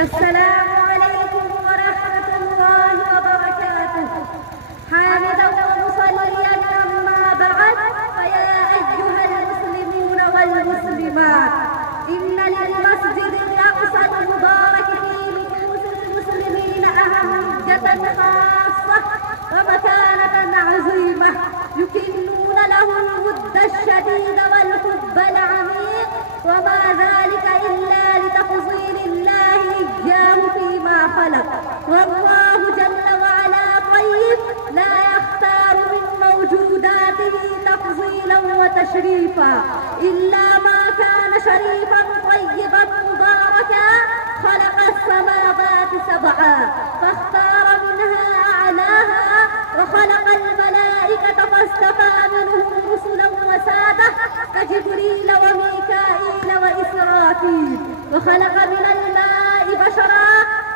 السلام عليكم ورحمة الله وبركاته. حامدا ومصليا أما بعد، فيا أيها المسلمون والمسلمات، إن للمسجد الأقصى المبارك في نفوس المسلمين أهمية خاصة ومكانة عظيمة، يكنون له الود الشديد والحب العميق، وما ذلك إلا لتفضيل الله إياه فيما خلق. والله جل وعلا طيب، لا يختار من موجوداته تفضيلا وتشريفا إلا ما كان شريفا طيبا مباركا. خلق السماوات سبعا فاختار منها أعلاها، وخلق الملائكة فاصطفى منهم رسلا وسادة كجبريل وميكائيل وإسرافيل، وخلق من الماء بشرا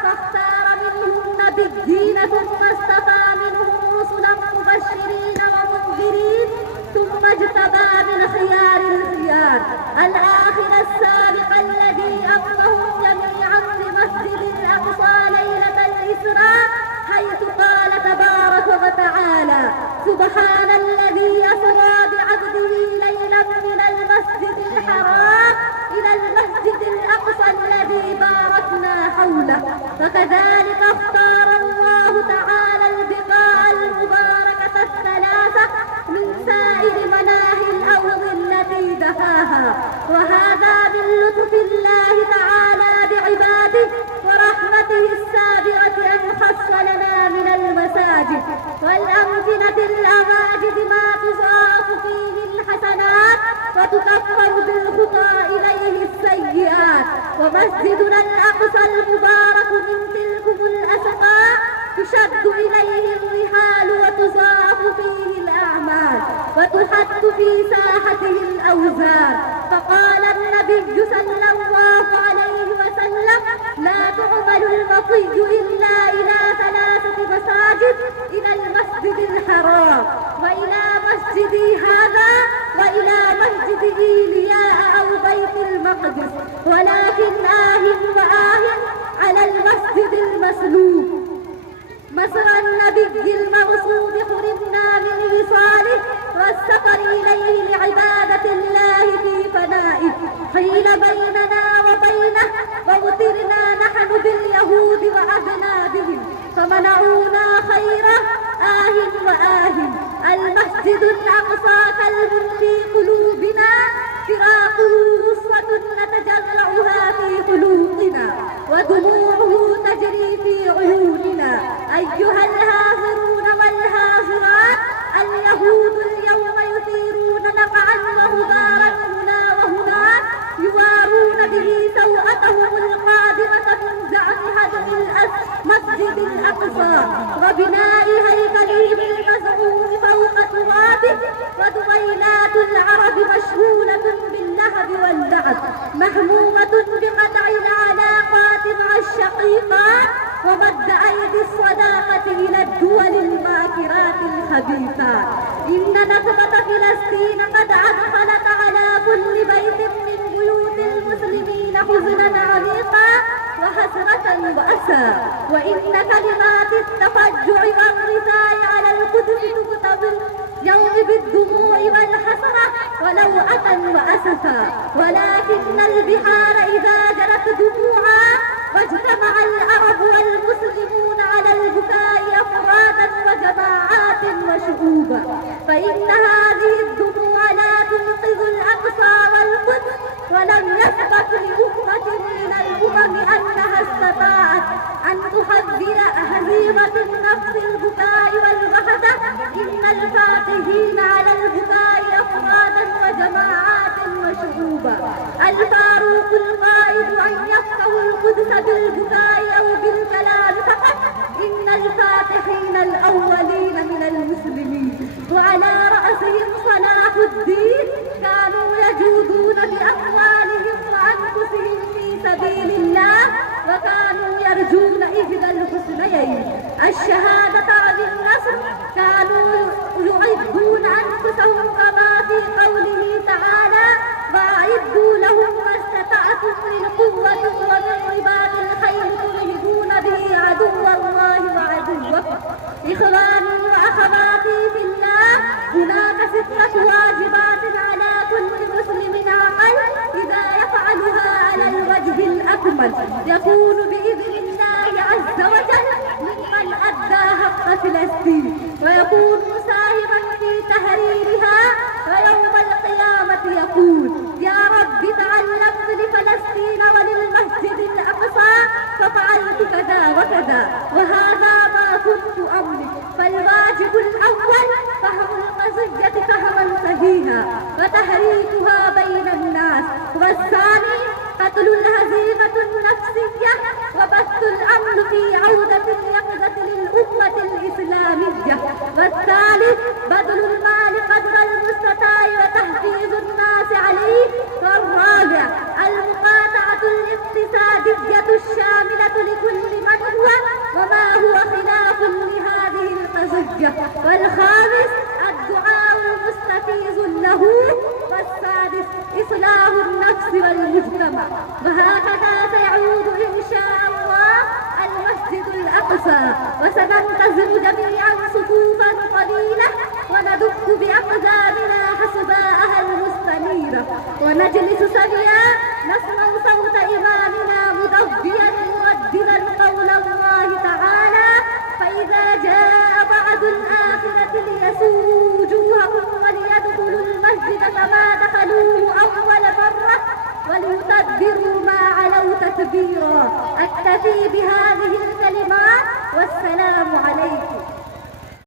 فاختار منهم نبيين، ثم اصطفى منهم رسلا مبشرين ومنذرين، ثم اجتبى من خيار الخيار الآخر السابق الذي أمرهم جميعا بمسجد الأقصى ليلة الإسراء، حيث قال تبارك وتعالى: سبحان الذي أسرى بعبده ليلا من المسجد الحرام إلى المسجد الأقصى الذي باركنا حوله. فكذلك اختار الله تعالى البقاع المباركة الثلاثة من سائر مناحي الأرض التي دفاها، وهذا من لطف الله تعالى بعباده ورحمته السابقة أن خص لنا من المساجد والأمكنة الأماجد ما تضاعف فيه الحسنات وتكفر بالخطى إليه السيئات. ومسجدنا الأقصى المبارك من تلكم الأسقاء تشد إليه الرحال وتضاعف فيه الأعمال وتحط في ساحته الأوزان. فقال النبي صلى الله عليه وسلم: لا تعمل المطي إلا إلى ثلاثة مساجد: إلى المسجد الحرام، وإلى مسجدي هذا، وإلى مسجد إيلياء أو بيت المقدس، ولكن وآه على المسجد المسلوب مصر النبي المغصوب حرمنا من إيصاله والسفر إليه لعبادة الله في فنائه، حيل بيننا وبينه ومطرنا نحن باليهود وأذنابهم فمنعونا خيره. وآه المسجد الأقصى كلب في قلوبنا، فراقه نصرة نتجرعها في قلوبنا ودموعه تجري في عيوننا. أيها الهاجرون والهاجرات، اليهود اليوم يثيرون نقعا وغبارا هنا وهناك، يوارون به سوءتهم القادمة من زعم هدم المسجد الأقصى وبناء هيكله بالمزعوم فوق ترابه. ودويلات العرب مشغولة باللهب واللعب، مهمومة بقطع العلاقات مع الشقيقات ومد أيدي الصداقة إلى الدول الماكرات الخبيثات. إن نكبة فلسطين قد أدخلت على كل بيت من بيوت المسلمين حزنا عميقا وحسرة وأسى، وإن كلمات التفجع والرثاء على القدس تكتب اليوم بالدموع والحسرة ولوعة وأسفا. ولكن البحار إذا جرت دموعا واجتمع العرب والمسلمون على البكاء أفرادا وجماعات وشعوبا، فإن هذه الدموع لا تنقذ الأقصى والقدس. ولم يثبت لأمة من الأمم أنها استطاعت أن تحذر هزيمة النفس البكاء والوحدة. إن الفاتحين على البكاء أفرادا وجماعات وشعوبا. الفاروق القائد أن يفتحوا القدس بالبكاء أو بالكلام فقط. إن الفاتحين الأولين من المسلمين وعلى رأسهم صلاح الدين كانوا يجودون بأموالهم وأنفسهم في سبيل الله، وكانوا يرجون إحدى الحسنيين الشهادة عن النصر. كانوا يعدون أنفسهم كما في قوله تعالى: وأعدوا لهم ما استطعتم من قوة ومن رباط الخيل يوما يكون بإذن الله عز وجل ممن أدى حق فلسطين ويكون مساهما في تحريرها، ويوم القيامة يقول يا رب تعلمت لفلسطين وللمسجد الأقصى ففعلت كذا وكذا وهذا ما كنت أملك. فالواجب الأول فهم القضية فهما صحيحا وتحريكها بين الناس، والثاني قتل الهزيمة النفسية وبث الأمن في عودة اليقظة للأمة الإسلامية، والثالث بذل المال قدر المستطاع وتحفيز الناس عليه، والرابع المقاطعة الاقتصادية الشاملة لكل من هو وما هو خلاف لهذه القضية، والخامس الدعاء المستفيز له، والسادس إصلاح النفس والمجتمع. وهكذا سيعود إن شاء الله المسجد الأقصى، وسننتظر جميعا صفوفا قليلة وندق بأقدامنا حسباءها المستنيرة ونجلس